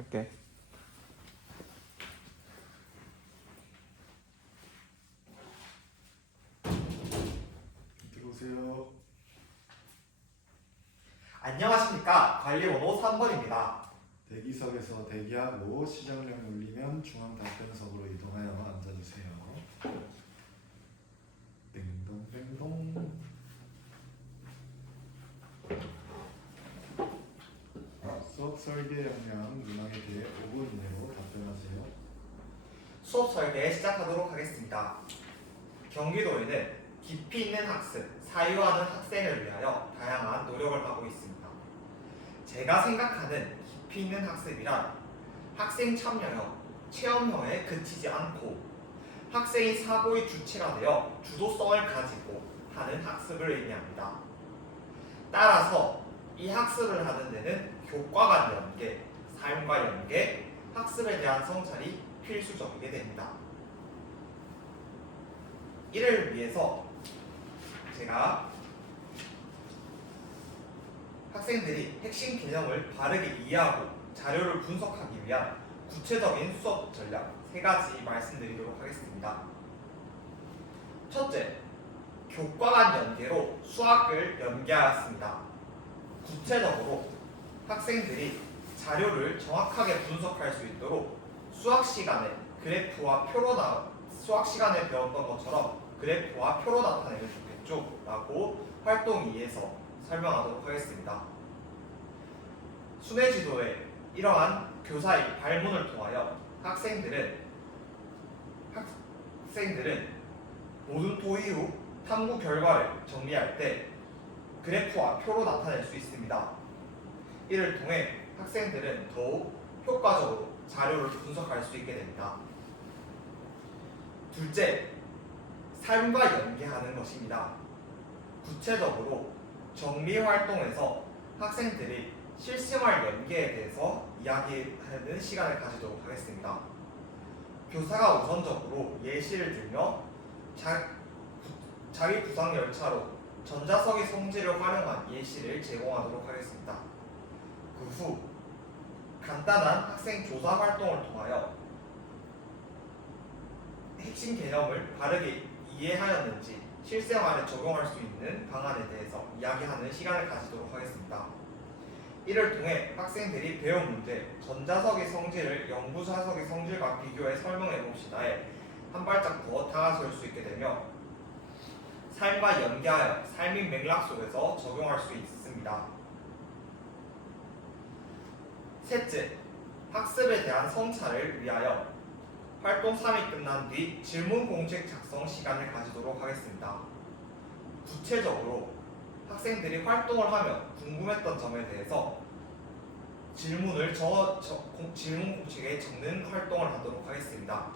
할게. 들어오세요. 안녕하십니까. 관리번호 3번입니다. 대기석에서 대기하고 시작령 울리면 중앙 답변석으로 이동하여 앉아주세요. 띵동띵동. 수업 설계 역량 문항에 대해 5분 이내로 답변하세요. 수업 설계 시작하도록 하겠습니다. 경기도에는 깊이 있는 학습, 사유하는 학생을 위하여 다양한 노력을 하고 있습니다. 제가 생각하는 깊이 있는 학습이란 학생 참여형, 체험형에 그치지 않고 학생이 사고의 주체가 되어 주도성을 가지고 하는 학습을 의미합니다. 따라서 이 학습을 하는 데는 교과 간 연계, 삶과 연계, 학습에 대한 성찰이 필수적이게 됩니다. 이를 위해서 제가 학생들이 핵심 개념을 바르게 이해하고 자료를 분석하기 위한 구체적인 수업 전략 3가지 말씀드리도록 하겠습니다. 첫째, 교과 간 연계로 수학을 연계하였습니다. 구체적으로 학생들이 자료를 정확하게 분석할 수 있도록 수학 시간에 배웠던 것처럼 그래프와 표로 나타내면 좋겠죠? 라고 활동 2에서 설명하도록 하겠습니다. 순회지도에 이러한 교사의 발문을 통하여 학생들은 모든 토의 후 탐구 결과를 정리할 때 그래프와 표로 나타낼 수 있습니다. 이를 통해 학생들은 더욱 효과적으로 자료를 분석할 수 있게 됩니다. 둘째, 삶과 연계하는 것입니다. 구체적으로 정리 활동에서 학생들이 실생활 연계에 대해서 이야기하는 시간을 가지도록 하겠습니다. 교사가 우선적으로 예시를 들며 자기 부상 열차로 전자석의 성질을 활용한 예시를 제공하도록 하겠습니다. 그 후 간단한 학생 조사 활동을 통하여 핵심 개념을 바르게 이해하였는지 실생활에 적용할 수 있는 방안에 대해서 이야기하는 시간을 가지도록 하겠습니다. 이를 통해 학생들이 배운 문제, 전자석의 성질을 영구자석의 성질과 비교해 설명해 봅시다에 한 발짝 더 다가설 수 있게 되며 삶과 연계하여 삶의 맥락 속에서 적용할 수 있습니다. 셋째, 학습에 대한 성찰을 위하여 활동 3이 끝난 뒤 질문 공책 작성 시간을 가지도록 하겠습니다. 구체적으로 학생들이 활동을 하며 궁금했던 점에 대해서 질문을 질문 공책에 적는 활동을 하도록 하겠습니다.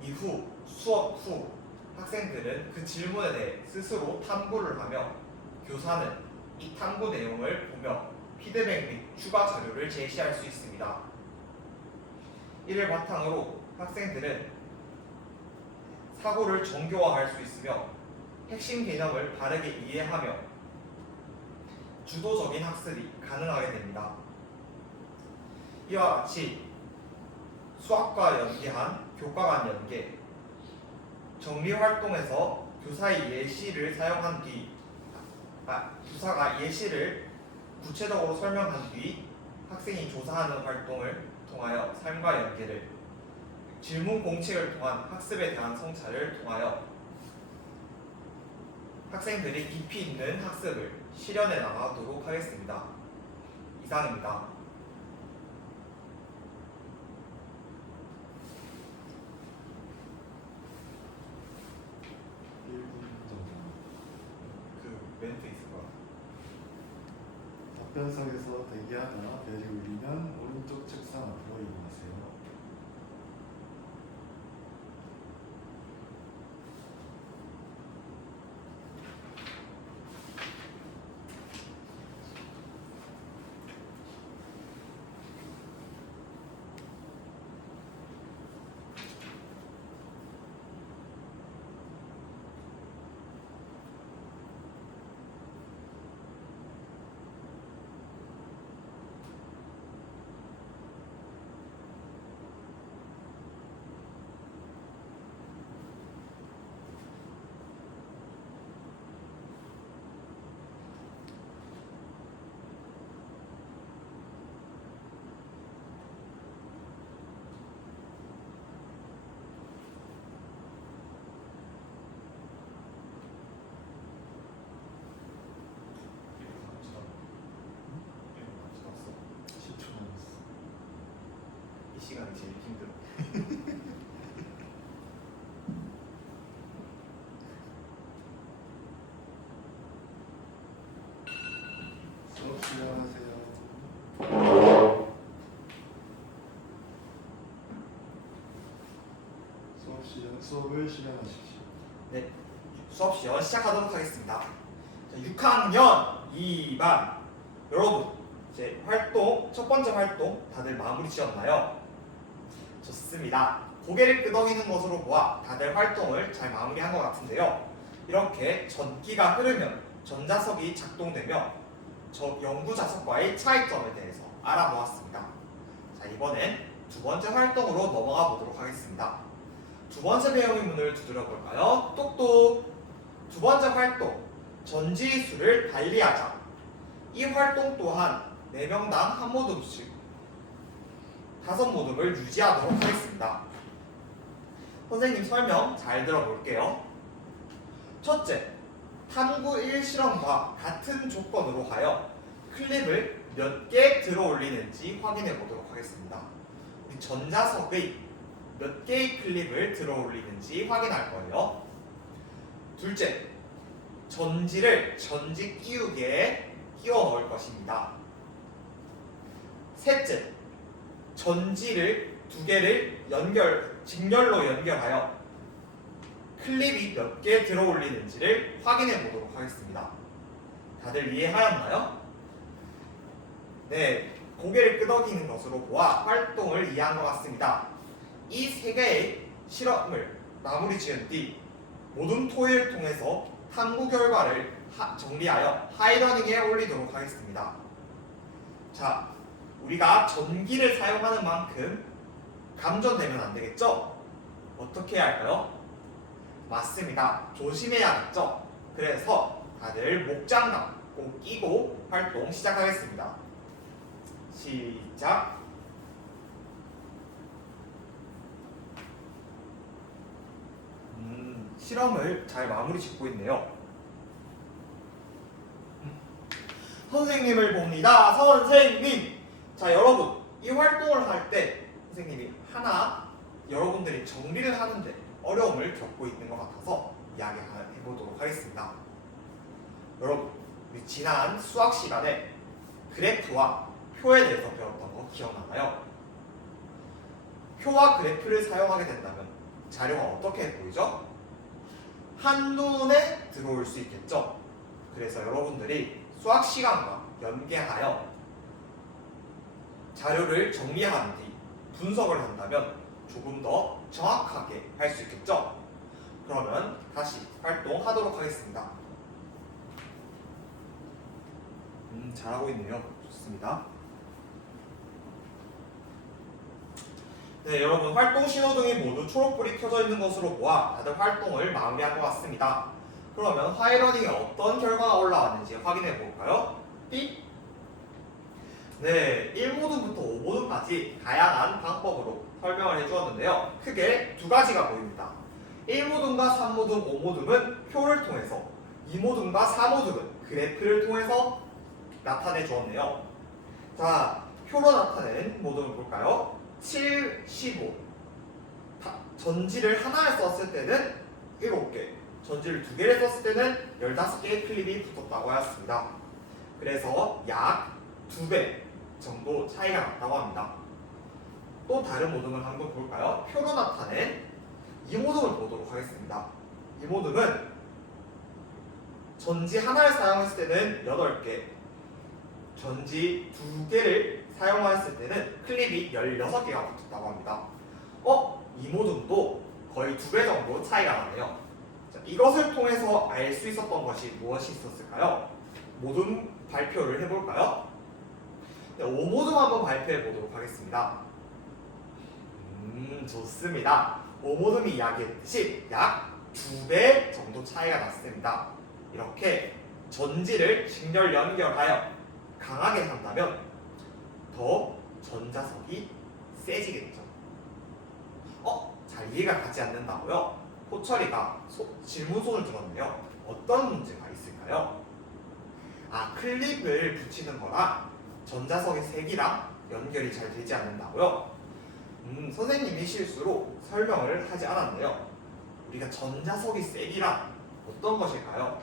이후 수업 후 학생들은 그 질문에 대해 스스로 탐구를 하며 교사는 이 탐구 내용을 보며 피드백 및 추가 자료를 제시할 수 있습니다. 이를 바탕으로 학생들은 사고를 정교화할 수 있으며 핵심 개념을 바르게 이해하며 주도적인 학습이 가능하게 됩니다. 이와 같이 수학과 연계한 교과 간 연계, 정리 활동에서 교사의 예시를 사용한 뒤 교사가 예시를 구체적으로 설명한 뒤 학생이 조사하는 활동을 통하여 삶과 연계를, 질문 공책을 통한 학습에 대한 성찰을 통하여 학생들이 깊이 있는 학습을 실현해 나가도록 하겠습니다. 이상입니다. 1분 정도. 그 멘트 있을 거야. 답변석에서 대기하다 벨이 울리면 오른쪽 책상 앞으로 이동하세요. 제일 힘들어. 수업 시작하세요. 수업을 시작하십시오. 네, 수업 시간 시작하도록 하겠습니다. 자, 6학년 2반 여러분 이제 활동 첫 번째 활동 다들 마무리 지었나요? 좋습니다. 고개를 끄덕이는 것으로 보아 다들 활동을 잘 마무리한 것 같은데요. 이렇게 전기가 흐르면 전자석이 작동되며 저 연구 자석과의 차이점에 대해서 알아보았습니다. 자, 이번엔 두 번째 활동으로 넘어가 보도록 하겠습니다. 두 번째 배우의 문을 두드려 볼까요? 똑똑. 두 번째 활동 전지수를 달리하자. 이 활동 또한 4명당 한 모둠씩 5모둠을 유지하도록 하겠습니다. 선생님 설명 잘 들어볼게요. 첫째, 탐구 1실험과 같은 조건으로 하여 클립을 몇 개 들어 올리는지 확인해 보도록 하겠습니다. 우리 전자석의 몇 개의 클립을 들어 올리는지 확인할 거예요. 둘째, 전지를 전지 끼우개에 끼워 넣을 것입니다. 셋째, 전지를 2개를 직렬로 연결하여 클립이 몇 개 들어 올리는지를 확인해 보도록 하겠습니다. 다들 이해하였나요? 네, 고개를 끄덕이는 것으로 보아 활동을 이해한 것 같습니다. 이 3개의 실험을 마무리 지은 뒤 모든 토의를 통해서 탐구 결과를 정리하여 하이러닝에 올리도록 하겠습니다. 자, 우리가 전기를 사용하는 만큼 감전되면 안 되겠죠? 어떻게 해야 할까요? 맞습니다. 조심해야겠죠? 그래서 다들 목장갑 꼭 끼고 활동 시작하겠습니다. 시작! 실험을 잘 마무리 짓고 있네요. 선생님을 봅니다. 선생님! 자, 여러분, 이 활동을 할 때 선생님이 하나 여러분들이 정리를 하는데 어려움을 겪고 있는 것 같아서 이야기해 보도록 하겠습니다. 여러분, 우리 지난 수학 시간에 그래프와 표에 대해서 배웠던 거 기억나나요? 표와 그래프를 사용하게 된다면 자료가 어떻게 보이죠? 한눈에 들어올 수 있겠죠? 그래서 여러분들이 수학 시간과 연계하여 자료를 정리한 뒤 분석을 한다면 조금 더 정확하게 할 수 있겠죠? 그러면 다시 활동하도록 하겠습니다. 잘하고 있네요. 좋습니다. 네, 여러분 활동 신호등이 모두 초록불이 켜져 있는 것으로 보아 다들 활동을 마무리한 것 같습니다. 그러면 하이러닝에 어떤 결과가 올라왔는지 확인해 볼까요? 삐! 네, 1모둠부터 5모둠까지 다양한 방법으로 설명을 해주었는데요. 크게 두 가지가 보입니다. 1모둠과 3모둠, 5모둠은 표를 통해서, 2모둠과 4모둠은 그래프를 통해서 나타내 주었네요. 자, 표로 나타낸 모둠을 볼까요? 7, 15. 전지를 하나에 썼을 때는 7개, 전지를 2개를 썼을 때는 15개의 클립이 붙었다고 하였습니다. 그래서 약 2배 정도 차이가 났다고 합니다. 또 다른 모둠을 한번 볼까요? 표로 나타낸 이 모둠을 보도록 하겠습니다. 이 모둠은 전지 하나를 사용했을 때는 8개, 전지 2개를 사용했을 때는 클립이 16개가 붙었다고 합니다. 이 모둠도 거의 2배 정도 차이가 나네요. 자, 이것을 통해서 알 수 있었던 것이 무엇이 있었을까요? 모둠 발표를 해볼까요? 네, 5모둠 한번 발표해 보도록 하겠습니다. 좋습니다. 5모둠이 이야기했듯이 약 2배 정도 차이가 났습니다. 이렇게 전지를 직렬 연결하여 강하게 한다면 더 전자석이 세지겠죠. 잘 이해가 가지 않는다고요? 호철이가 질문손을 들었네요. 어떤 문제가 있을까요? 클립을 붙이는 거랑 전자석의 색이랑 연결이 잘 되지 않는다고요? 선생님이 실수로 설명을 하지 않았네요. 우리가 전자석이 세기란 어떤 것일까요?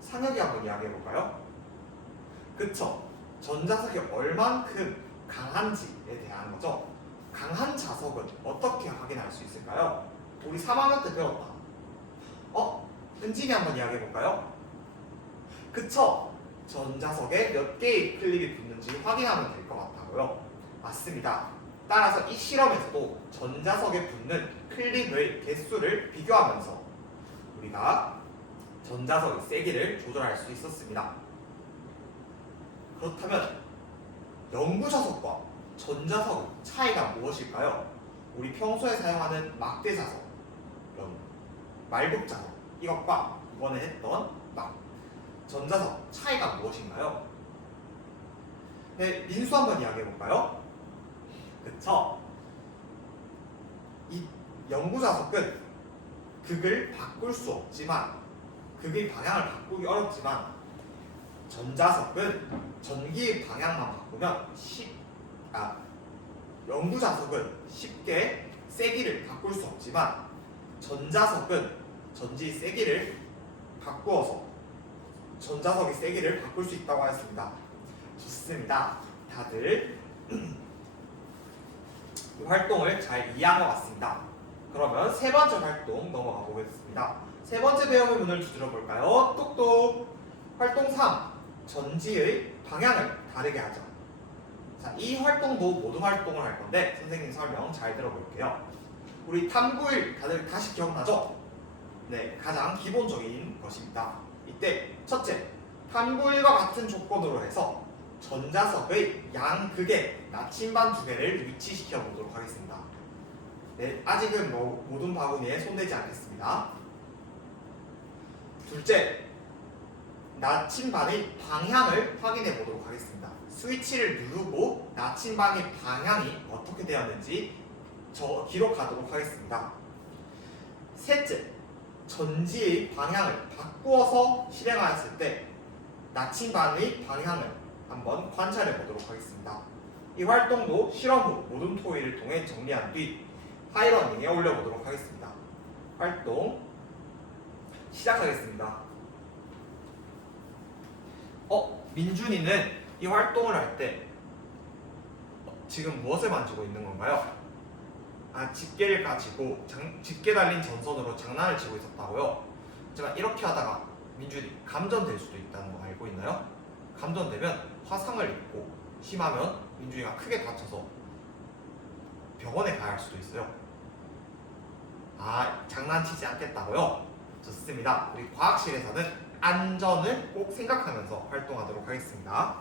상혁이 한번 이야기해 볼까요? 그쵸? 전자석이 얼만큼 강한지에 대한 거죠. 강한 자석은 어떻게 확인할 수 있을까요? 우리 3학년 때 배웠다. 은진이 한번 이야기해 볼까요? 그쵸? 전자석에 몇 개의 클립이 붙는지 확인하면 될 것 같다고요. 맞습니다. 따라서 이 실험에서도 전자석에 붙는 클립의 개수를 비교하면서 우리가 전자석의 세기를 조절할 수 있었습니다. 그렇다면 영구자석과 전자석의 차이가 무엇일까요? 우리 평소에 사용하는 막대자석, 말북자석 이것과 이번에 했던 전자석 차이가 무엇인가요? 네, 민수 한번 이야기해 볼까요? 그쵸? 이 영구자석은 극을 바꿀 수 없지만 극의 방향을 바꾸기 어렵지만 전자석은 전기의 방향만 바꾸면 영구자석은 쉽게 세기를 바꿀 수 없지만 전자석은 전지의 세기를 바꾸어서 전자석의 세기를 바꿀 수 있다고 하였습니다. 좋습니다. 다들 이 활동을 잘 이해한 것 같습니다. 그러면 세 번째 활동 넘어가 보겠습니다. 세 번째 배움의 문을 두드려 볼까요? 똑똑. 활동 3. 전지의 방향을 다르게 하죠. 자, 이 활동도 모든 활동을 할 건데 선생님 설명 잘 들어볼게요. 우리 탐구1 다들 다시 기억나죠? 네, 가장 기본적인 것입니다. 이때 첫째, 탐구1과 같은 조건으로 해서 전자석의 양극에 나침반 두 개를 위치시켜 보도록 하겠습니다. 네, 아직은 모든 바구니에 손대지 않겠습니다. 둘째, 나침반의 방향을 확인해 보도록 하겠습니다. 스위치를 누르고 나침반의 방향이 어떻게 되었는지 기록하도록 하겠습니다. 셋째, 전지의 방향을 바꾸어서 실행하였을 때 나침반의 방향을 한번 관찰해 보도록 하겠습니다. 이 활동도 실험 후 모든 토의를 통해 정리한 뒤 하이러닝에 올려보도록 하겠습니다. 활동 시작하겠습니다. 민준이는 이 활동을 할 때 지금 무엇을 만지고 있는 건가요? 집게를 가지고 집게 달린 전선으로 장난을 치고 있었다고요? 하지만 이렇게 하다가 민준이 감전될 수도 있다는 거 알고 있나요? 감전되면 화상을 입고 심하면 민준이가 크게 다쳐서 병원에 가야 할 수도 있어요. 장난치지 않겠다고요? 좋습니다. 우리 과학실에서는 안전을 꼭 생각하면서 활동하도록 하겠습니다.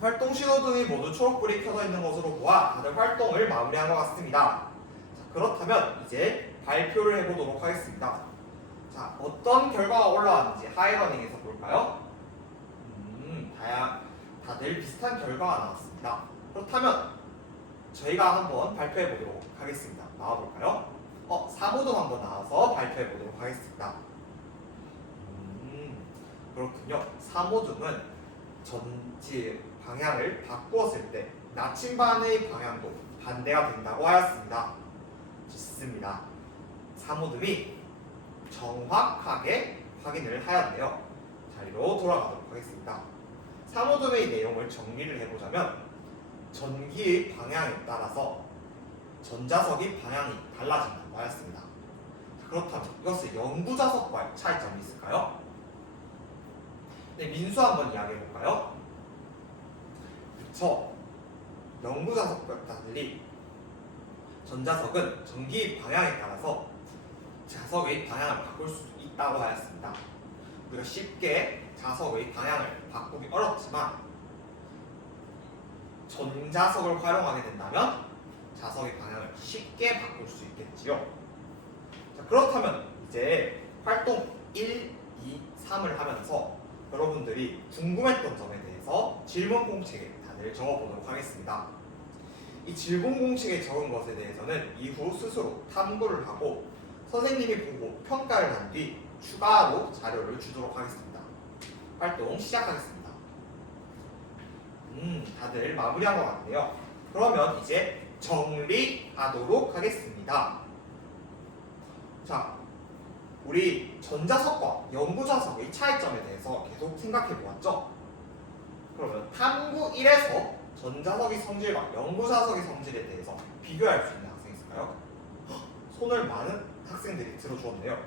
활동 신호등이 모두 초록불이 켜져 있는 것으로 보아 다들 활동을 마무리한 것 같습니다. 자, 그렇다면 이제 발표를 해보도록 하겠습니다. 자, 어떤 결과가 올라왔는지 하이러닝에서 볼까요? 다들 비슷한 결과가 나왔습니다. 그렇다면 저희가 한번 발표해 보도록 하겠습니다. 나와볼까요? 사모등 한번 나와서 발표해 보도록 하겠습니다. 그렇군요. 사모등은 전지 방향을 바꾸었을 때 나침반의 방향도 반대가 된다고 하였습니다. 좋습니다. 사모등이 정확하게 확인을 하였네요. 자리로 돌아가도록 하겠습니다. 사모등의 내용을 정리를 해보자면 전기의 방향에 따라서 전자석의 방향이 달라진다고 하였습니다. 그렇다면 이것을 영구자석과의 차이점이 있을까요? 네, 민수 한번 이야기해 볼까요? 그쵸. 영구자석과 달리 전자석은 전기의 방향에 따라서 자석의 방향을 바꿀 수 있다고 하였습니다. 우리가 쉽게 자석의 방향을 바꾸기 어렵지만 전자석을 활용하게 된다면 자석의 방향을 쉽게 바꿀 수 있겠지요. 자, 그렇다면 이제 활동 1, 2, 3을 하면서 여러분들이 궁금했던 점에 대해서 질문 공책에 다들 적어보도록 하겠습니다. 이 질문 공책에 적은 것에 대해서는 이후 스스로 탐구를 하고 선생님이 보고 평가를 한 뒤 추가로 자료를 주도록 하겠습니다. 활동 시작하겠습니다. 다들 마무리한 것 같네요. 그러면 이제 정리하도록 하겠습니다. 자, 우리 전자석과 영구자석의 차이점에 대해서 계속 생각해 보았죠? 그러면 탐구 1에서 전자석의 성질과 영구자석의 성질에 대해서 비교할 수 있는 학생 있을까요? 손을 많은 학생들이 들어주었네요.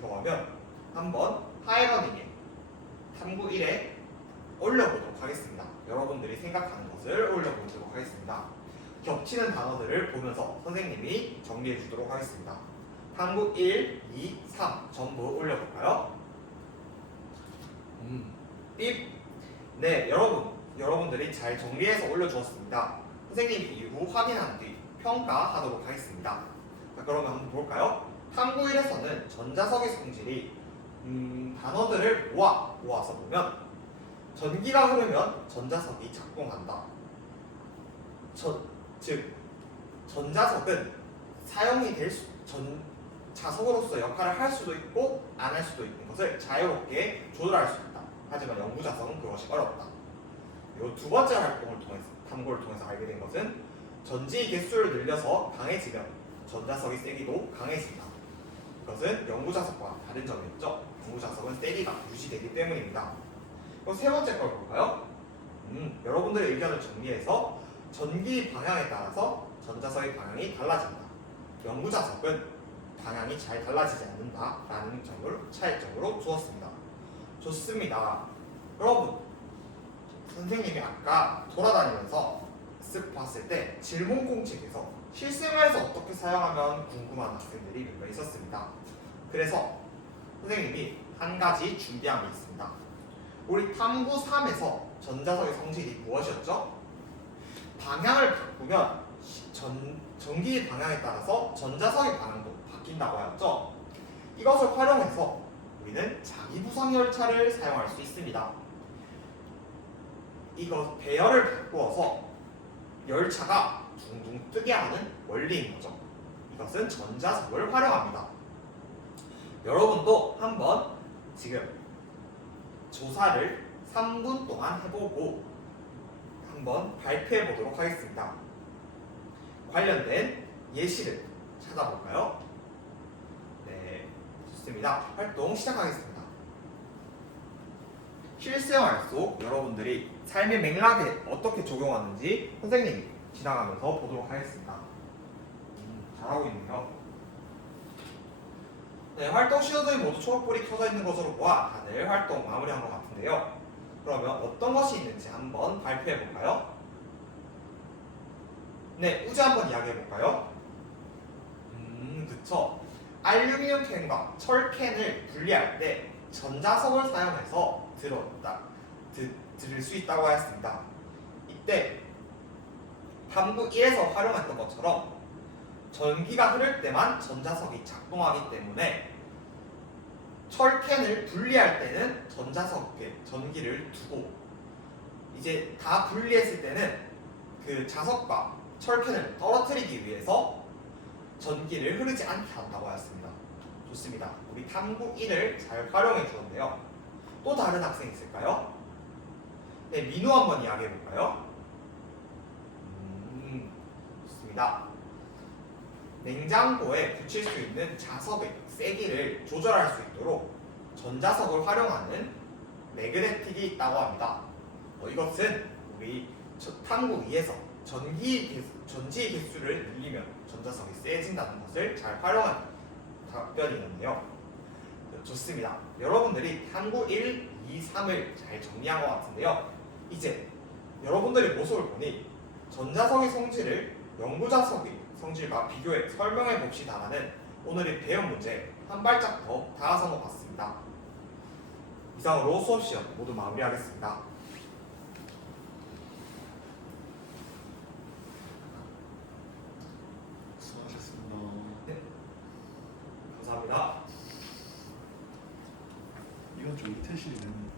그러면 한번 하이러닝에 탐구 1에 올려보도록 하겠습니다. 여러분들이 생각하는 것을 올려보도록 하겠습니다. 겹치는 단어들을 보면서 선생님이 정리해 주도록 하겠습니다. 탐구 1, 2, 3 전부 올려볼까요? 삐. 네, 여러분들이 잘 정리해서 올려주었습니다. 선생님이 이후 확인한 뒤 평가하도록 하겠습니다. 자, 그러면 한번 볼까요? 탐구 1에서는 전자석의 성질이 단어들을 모아서 보면 전기가 흐르면 전자석이 작동한다. 즉 전자석은 사용이 될 자석으로서 역할을 할 수도 있고 안 할 수도 있는 것을 자유롭게 조절할 수 있다. 하지만 영구자석은 그것이 어렵다. 이 두 번째 탐구를 통해서 알게 된 것은 전지의 개수를 늘려서 강해지면 전자석의 세기도 강해진다. 이것은 영구자석과 다른 점이었죠. 영구자석은 세기가 유지되기 때문입니다. 그럼 세 번째 걸 볼까요? 여러분들의 의견을 정리해서 전기 방향에 따라서 전자석의 방향이 달라진다. 영구자석은 방향이 잘 달라지지 않는다라는 점을 차이점으로 두었습니다. 좋습니다. 여러분, 선생님이 아까 돌아다니면서 쓱 봤을 때 질문 공책에서 실생활에서 어떻게 사용하면 궁금한 학생들이 몇 명 있었습니다. 그래서 선생님이 한 가지 준비한 게 있습니다. 우리 탐구 3에서 전자석의 성질이 무엇이었죠? 방향을 바꾸면 전기의 방향에 따라서 전자석의 방향도 바뀐다고 하였죠. 이것을 활용해서 우리는 자기부상열차를 사용할 수 있습니다. 이거 배열을 바꾸어서 열차가 둥둥 뜨게 하는 원리인 거죠. 이것은 전자석을 활용합니다. 여러분도 한번 지금 조사를 3분 동안 해보고 한번 발표해 보도록 하겠습니다. 관련된 예시를 찾아볼까요? 네, 좋습니다. 활동 시작하겠습니다. 실생활 속 여러분들이 삶의 맥락에 어떻게 적용하는지 선생님이 지나가면서 보도록 하겠습니다. 잘하고 있네요. 네, 활동 신호등이 모두 초록불이 켜져 있는 것으로 보아 다들 활동 마무리한 것 같은데요. 그러면 어떤 것이 있는지 한번 발표해 볼까요? 네, 우주 한번 이야기해 볼까요? 그쵸. 알루미늄 캔과 철 캔을 분리할 때 전자석을 사용해서 들을 수 있다고 하였습니다. 이때 탐구 1에서 활용했던 것처럼 전기가 흐를 때만 전자석이 작동하기 때문에 철캔을 분리할 때는 전자석에 전기를 두고 이제 다 분리했을 때는 그 자석과 철캔을 떨어뜨리기 위해서 전기를 흐르지 않게 한다고 하였습니다. 좋습니다. 우리 탐구 1을 잘 활용해 주었네요. 또 다른 학생 있을까요? 네, 민우 한번 이야기해 볼까요? 좋습니다. 냉장고에 붙일 수 있는 자석의 세기를 조절할 수 있도록 전자석을 활용하는 매그네틱이 있다고 합니다. 이것은 우리 탐구 2에서 전지의 개수를 늘리면 전자석이 세진다는 것을 잘 활용한 답변이었네요. 좋습니다. 여러분들이 탐구 1, 2, 3을 잘 정리한 것 같은데요. 이제 여러분들의 모습을 보니 전자석의 성질을 영구자석의 성질과 비교해 설명해 봅시다라는 오늘의 배운 문제 한 발짝 더 다가선 것 같습니다. 이상으로 수업 시험 모두 마무리하겠습니다. 수고하셨습니다. 네, 감사합니다. 이건 좀 이태실이 되는